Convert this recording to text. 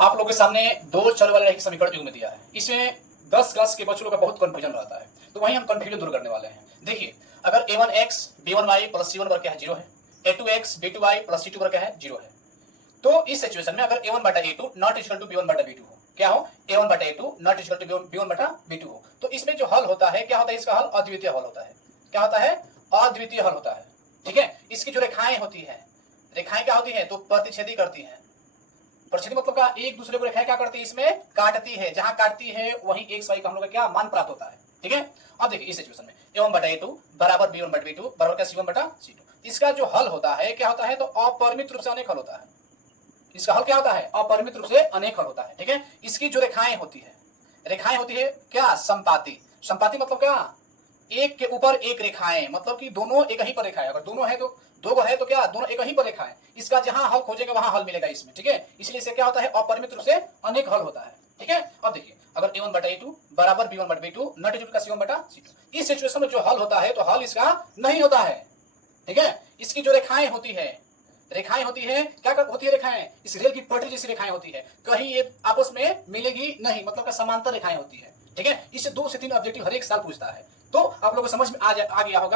आप लोगों के सामने दो चर वाले रैखिक समीकरण युग्म दिया है। इसमें 10 क्लास के बच्चों का बहुत कंफ्यूजन रहता है, तो वहीं हम कंफ्यूजन दूर करने वाले हैं। देखिए, अगर a1x b1y प्लस c1 वर्ग क्या है 0 है, a2x b2y प्लस c2 वर्ग क्या है 0 है, तो इस सिचुएशन में अगर a1 बटा a2 not equal to b1 बटा b2 हो, क्या हो a1 बटा a2 not equal to b1 बटा b2 हो, तो इसमें जो हल होता है क्या होता है, इसका हल अद्वितीय हल होता है। क्या होता है? अद्वितीय हल होता है। ठीक है, इसकी जो रेखाएं होती है, रेखाएं क्या होती है, तो प्रतिच्छेदी करती है। प्रतिच्छेदी मतलब का एक दूसरे को रेखाएं क्या करती है, इसमें काटती है, जहां काटती है वहीं एक्स वाई का हम लोग का क्या मान प्राप्त होता है। ठीक है, अब देखिए इस सिचुएशन में a1 बटा a2 बराबर b1 बटा b2 बराबर क्या c1 बटा c2, इसका जो हल होता है क्या होता है, तो अपरिमित रूप से अनेक हल होता है। इसका हल क्या होता है, अपरिमित रूप से अनेक हल होता है। ठीक है, इसकी जो रेखाएं होती है, रेखाएं होती है क्या, संपाती। संपाती मतलब क्या, एक के ऊपर एक रेखाएं, मतलब कि दोनों एक ही पर रेखाएं, अगर दोनों है तो दो है तो क्या, दोनों एक ही पर रेखाएं, इसका जहां हल खोजेगा वहां हल मिलेगा इसमें। ठीक है, इसलिए इसे क्या होता है, अपरिमित रूप से अनेक हल होता है। ठीक है, अब देखिए अगर a1 बटा a2 बराबर b1 बटा b2 not equal to c1 बटा c2, इस सिचुएशन में जो हल होता है तो हल इसका नहीं होता है। ठीक है, इसकी जो रेखाएं होती है, रेखाएं होती है क्या होती है, रेखाएं इस रेल की पटरी जैसी रेखाएं होती है, कहीं ये आपस में मिलेगी नहीं, मतलब का समांतर रेखाएं होती है। ठीक है, इससे 2 से 3 ऑब्जेक्टिव हर एक साल पूछता है, तो आप लोगों को समझ में आ गया होगा।